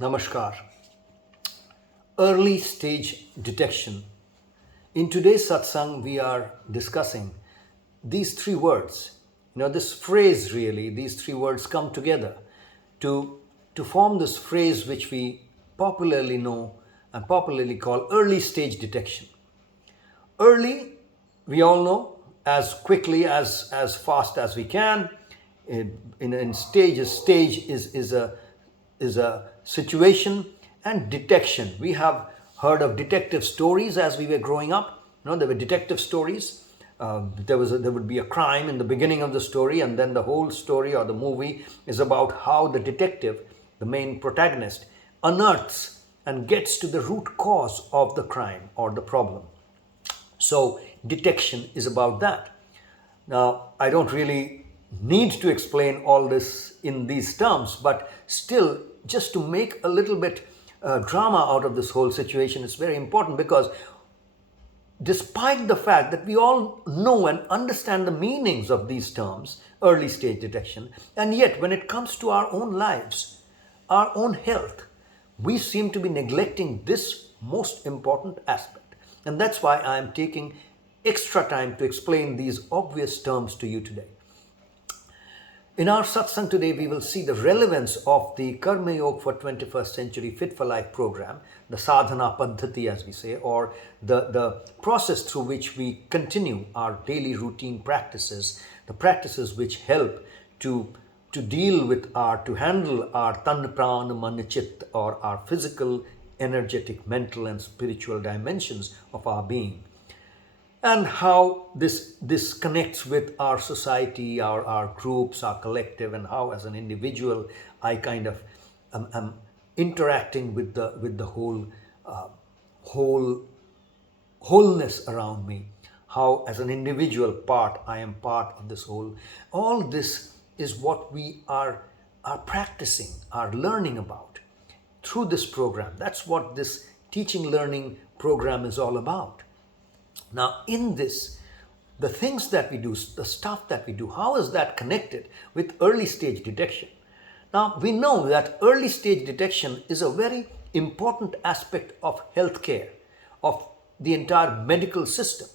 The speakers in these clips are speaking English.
Namaskar. Early stage detection. In today's satsang, we are discussing these three words. This phrase really, these three words come together to, to form this phrase which we popularly know and popularly call early stage detection. Early, we all know, as quickly as fast as we can. In stages, stage is a situation, and detection. We have heard of detective stories as we were growing up. There were detective stories. There would be a crime in the beginning of the story, and then the whole story or the movie is about how the detective, the main protagonist, unearths and gets to the root cause of the crime or the problem. So, detection is about that. Now, I don't really need to explain all this in these terms, but still, just to make a little bit drama out of this whole situation is very important because despite the fact that we all know and understand the meanings of these terms, early stage detection, and yet when it comes to our own lives, our own health, we seem to be neglecting this most important aspect. And that's why I am taking extra time to explain these obvious terms to you today. In our satsang today, we will see the relevance of the Karma Yoga for 21st Century Fit for Life program, the sadhana paddhati as we say, or the process through which we continue our daily routine practices, the practices which help to deal with to handle our tan pran man chit, or our physical, energetic, mental and spiritual dimensions of our being, and how this connects with our society, our groups, our collective, and how as an individual I kind of am interacting with the whole wholeness around me, how as an individual part I am part of this whole. All this is what we are practicing, are learning about through this program. That's what this teaching learning program is all about. Now, in this, the things that we do, the stuff that we do, how is that connected with early stage detection? Now, we know that early stage detection is a very important aspect of healthcare, of the entire medical system.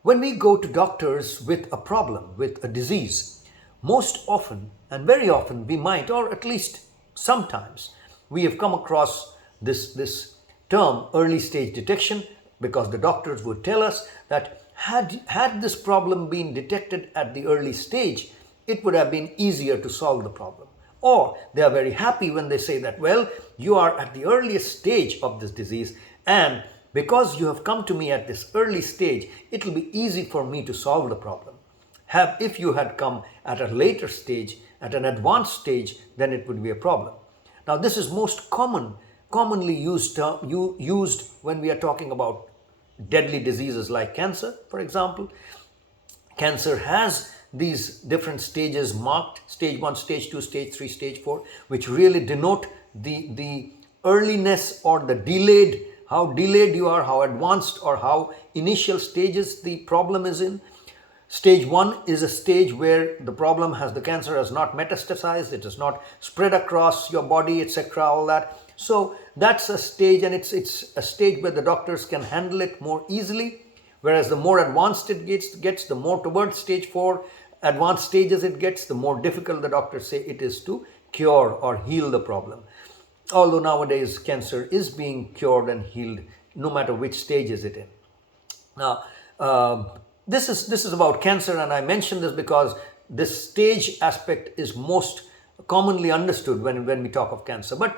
When we go to doctors with a problem, with a disease, most often and very often we might, or at least sometimes, we have come across this term early stage detection, because the doctors would tell us that had this problem been detected at the early stage, it would have been easier to solve the problem. Or they are very happy when they say that, well, you are at the earliest stage of this disease, and because you have come to me at this early stage, it will be easy for me to solve the problem. If you had come at a later stage, at an advanced stage, then it would be a problem. Now, this is most commonly used when we are talking about deadly diseases like cancer, for example. Cancer has these different stages marked: stage 1, stage 2, stage 3, stage 4, which really denote the earliness or the delayed, how delayed you are, how advanced or how initial stages the problem is in. Stage 1 is a stage where the cancer has not metastasized, it has not spread across your body, etc., all that. So that's a stage, and it's a stage where the doctors can handle it more easily. Whereas the more advanced it gets, the more towards stage 4 advanced stages it gets, the more difficult the doctors say it is to cure or heal the problem. Although nowadays cancer is being cured and healed no matter which stage is it in. Now, this is about cancer, and I mention this because this stage aspect is most commonly understood when we talk of cancer. But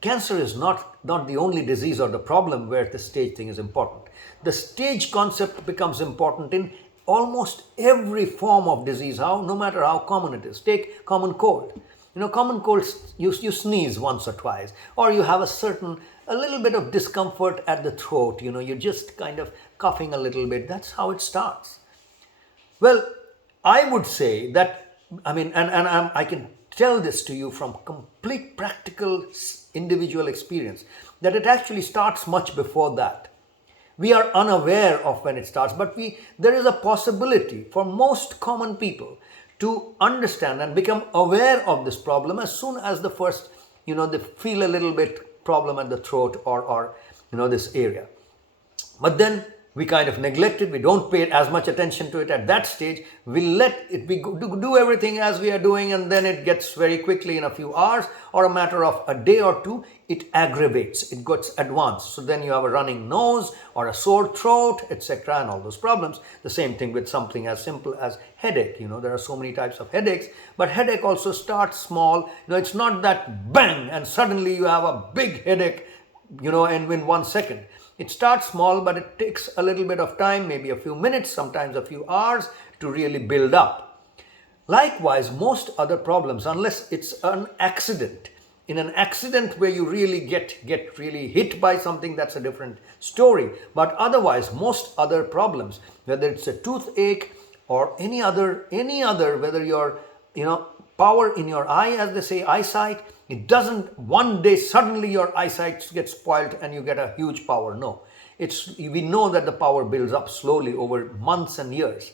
cancer is not the only disease or the problem where the stage thing is important. The stage concept becomes important in almost every form of disease, no matter how common it is. Take common cold. Common cold, you sneeze once or twice, or you have a little bit of discomfort at the throat. You're just kind of coughing a little bit. That's how it starts. Well, I would say that, I can tell this to you from complete practical individual experience, that it actually starts much before that. We are unaware of when it starts, but there is a possibility for most common people to understand and become aware of this problem as soon as the first they feel a little bit problem at the throat or this area. But then we kind of neglect it. We don't pay as much attention to it at that stage. We let it do everything as we are doing, and then it gets very quickly, in a few hours or a matter of a day or two, it aggravates, it gets advanced. So then you have a running nose or a sore throat, etc., and all those problems. The same thing with something as simple as headache. There are so many types of headaches, but headache also starts small. It's not that bang and suddenly you have a big headache, and in 1 second. It starts small, but it takes a little bit of time, maybe a few minutes, sometimes a few hours, to really build up. Likewise, most other problems, unless it's an accident, in an accident where you really get really hit by something, that's a different story. But otherwise, most other problems, whether it's a toothache or any other, whether your power in your eye, as they say, eyesight, it doesn't one day suddenly your eyesight gets spoiled and you get a huge power. No, we know that the power builds up slowly over months and years.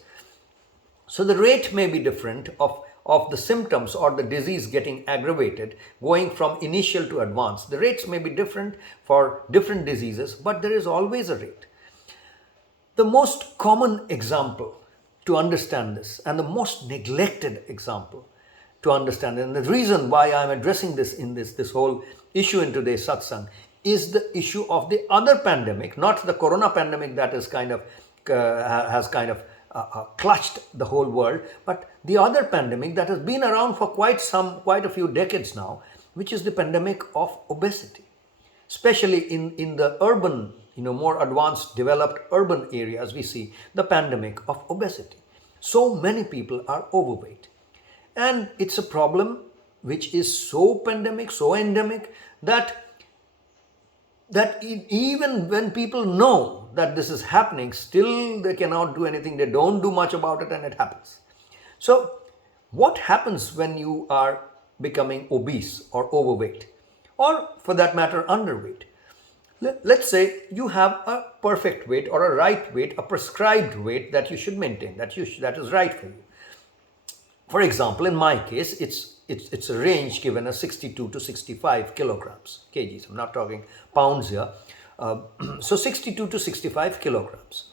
So the rate may be different of the symptoms or the disease getting aggravated, going from initial to advanced. The rates may be different for different diseases, but there is always a rate. The most common example to understand this, and the most neglected example to understand, and the reason why I'm addressing this in this whole issue in today's satsang, is the issue of the other pandemic, not the corona pandemic that is has clutched the whole world, but the other pandemic that has been around for quite a few decades now, which is the pandemic of obesity, especially in the urban, more advanced, developed urban areas. We see the pandemic of obesity. So many people are overweight. And it's a problem which is so pandemic, so endemic, that even when people know that this is happening, still they cannot do anything. They don't do much about it, and it happens. So what happens when you are becoming obese or overweight, or for that matter, underweight? Let's say you have a perfect weight or a right weight, a prescribed weight that you should maintain, that is right for you. For example, in my case, it's a range given as 62 to 65 kgs. I'm not talking pounds here. So 62 to 65 kilograms.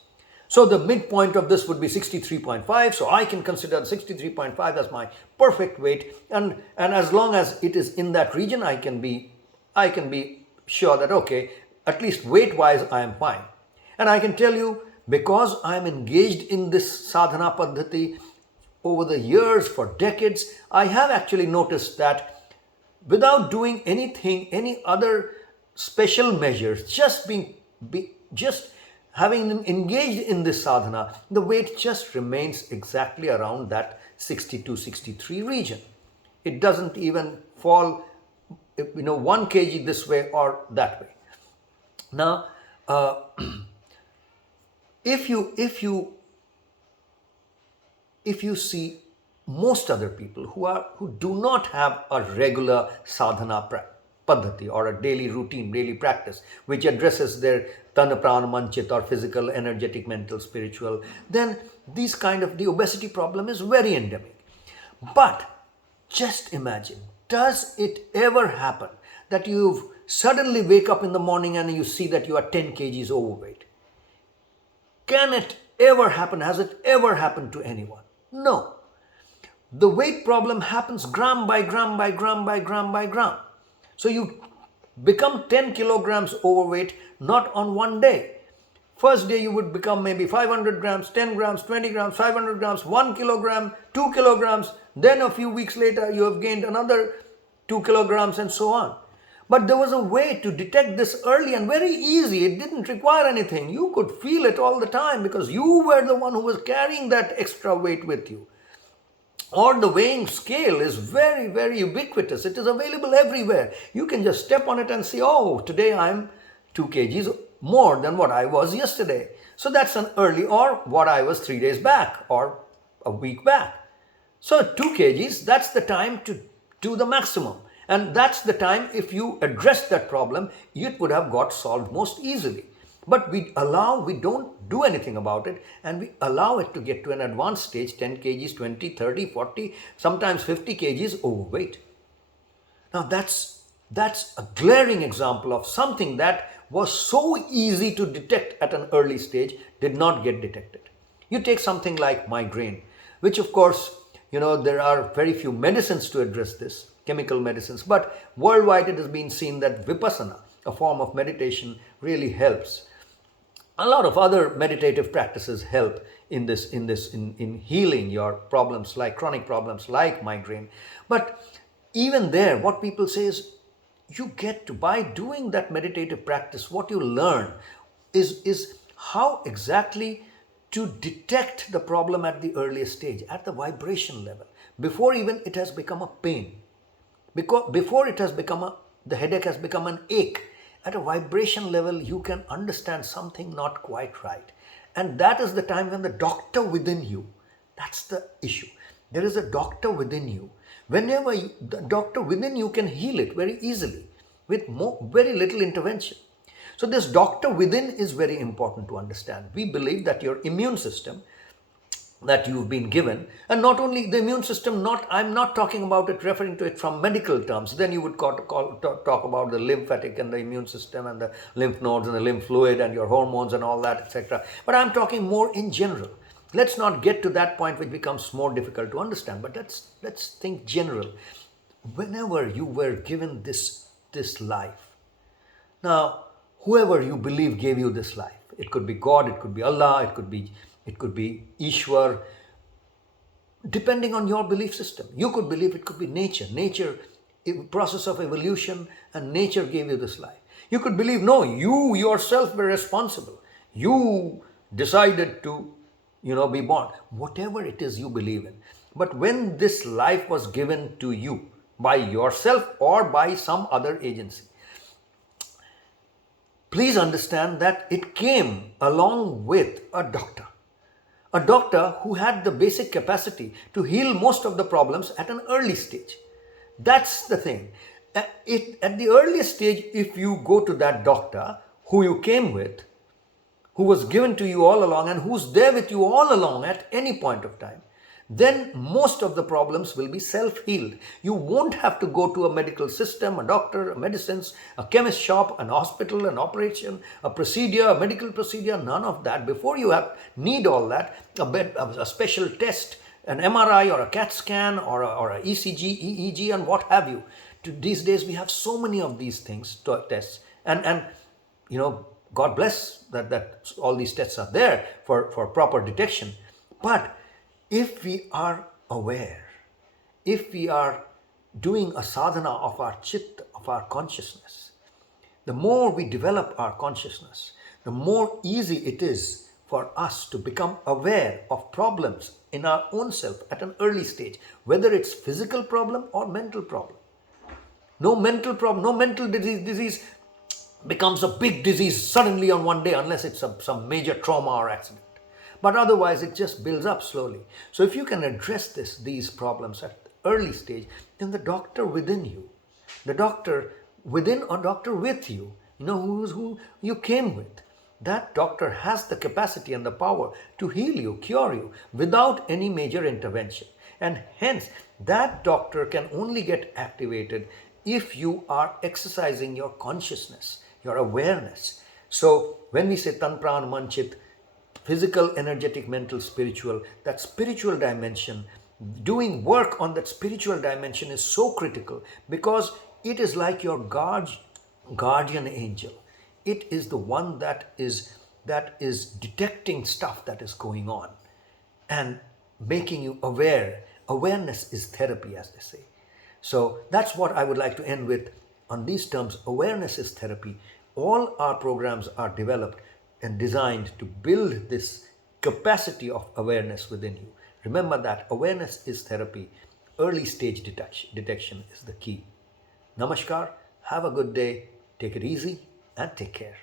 So the midpoint of this would be 63.5. So I can consider 63.5 as my perfect weight, and as long as it is in that region, I can be sure that, okay, at least weight-wise, I am fine. And I can tell you, because I am engaged in this sadhana paddhati over the years, for decades, I have actually noticed that without doing anything, any other special measures, just having them engaged in this sadhana, the weight just remains exactly around that 62-63 region. It doesn't even fall, 1 kg this way or that way. Now, if you see most other people who do not have a regular sadhana paddhati or a daily routine, daily practice, which addresses their tana prana manchit or physical, energetic, mental, spiritual, then the obesity problem is very endemic. But just imagine, does it ever happen that you suddenly wake up in the morning and you see that you are 10 kgs overweight? Can it ever happen? Has it ever happened to anyone? No. The weight problem happens gram by gram by gram by gram by gram. So you become 10 kilograms overweight not on one day. First day you would become maybe 500 grams, 10 grams, 20 grams, 500 grams, 1 kilogram, 2 kilograms. Then a few weeks later you have gained another 2 kilograms and so on. But there was a way to detect this early and very easy. It didn't require anything. You could feel it all the time because you were the one who was carrying that extra weight with you. Or the weighing scale is very, very ubiquitous. It is available everywhere. You can just step on it and see, oh, today I'm 2 kgs more than what I was yesterday. So that's an early, or what I was 3 days back or a week back. So 2 kgs, that's the time to do the maximum. And that's the time, if you address that problem, it would have got solved most easily. But we don't do anything about it, and we allow it to get to an advanced stage, 10 kgs, 20, 30, 40, sometimes 50 kgs overweight. Now that's That's a glaring example of something that was so easy to detect at an early stage did not get detected. You take something like migraine, which of course, there are very few medicines to address this, chemical medicines, but worldwide it has been seen that vipassana, a form of meditation, really helps. A lot of other meditative practices help in healing your problems, like chronic problems like migraine. But even there, what people say is, you get to, by doing that meditative practice, what you learn is how exactly to detect the problem at the earliest stage, at the vibration level, before even it has become a pain, because before it has become the headache has become an ache. At a vibration level, you can understand something not quite right, and that is the time when the doctor within you, that's the issue. There is a doctor within you. Whenever the doctor within you can heal it very easily with very little intervention. So this doctor within is very important to understand. We believe that your immune system that you've been given, and not only the immune system, not I'm not talking about it, referring to it from medical terms, then you would talk about the lymphatic and the immune system and the lymph nodes and the lymph fluid and your hormones and all that, etc. But I'm talking more in general. Let's not get to that point which becomes more difficult to understand, but let's think general. Whenever you were given this life, now, whoever you believe gave you this life, it could be God, it could be Allah, it could be Ishwar, depending on your belief system. You could believe it could be nature. Nature, process of evolution, and nature gave you this life. You could believe, no, you yourself were responsible. You decided to, be born. Whatever it is you believe in. But when this life was given to you by yourself or by some other agency, please understand that it came along with a doctor. A doctor who had the basic capacity to heal most of the problems at an early stage. That's the thing. At the earliest stage, if you go to that doctor who you came with, who was given to you all along and who's there with you all along at any point of time, then most of the problems will be self-healed. You won't have to go to a medical system, a doctor, a medicines, a chemist shop, an hospital, an operation, a procedure, a medical procedure, none of that. Before you need all that, a special test, an MRI or a CAT scan or a ECG, EEG, and what have you. These days we have so many of these things, tests, and God bless that all these tests are there for proper detection. But if we are aware, if we are doing a sadhana of our chitta, of our consciousness, the more we develop our consciousness, the more easy it is for us to become aware of problems in our own self at an early stage, whether it's physical problem or mental problem. No mental problem, no mental disease becomes a big disease suddenly on one day, unless it's some major trauma or accident. But otherwise, it just builds up slowly. So if you can address these problems at the early stage, then the doctor within you, the doctor within or doctor with you, who you came with, that doctor has the capacity and the power to heal you, cure you without any major intervention. And hence, that doctor can only get activated if you are exercising your consciousness, your awareness. So when we say Tan Pran Man Chit, physical, energetic, mental, spiritual, that spiritual dimension, doing work on that spiritual dimension is so critical, because it is like your guardian angel. It is the one that is detecting stuff that is going on and making you aware. Awareness is therapy, as they say. So that's what I would like to end with on these terms. Awareness is therapy. All our programs are developed and designed to build this capacity of awareness within you. Remember that awareness is therapy. Early stage detection is the key. Namaskar. Have a good day. Take it easy and take care.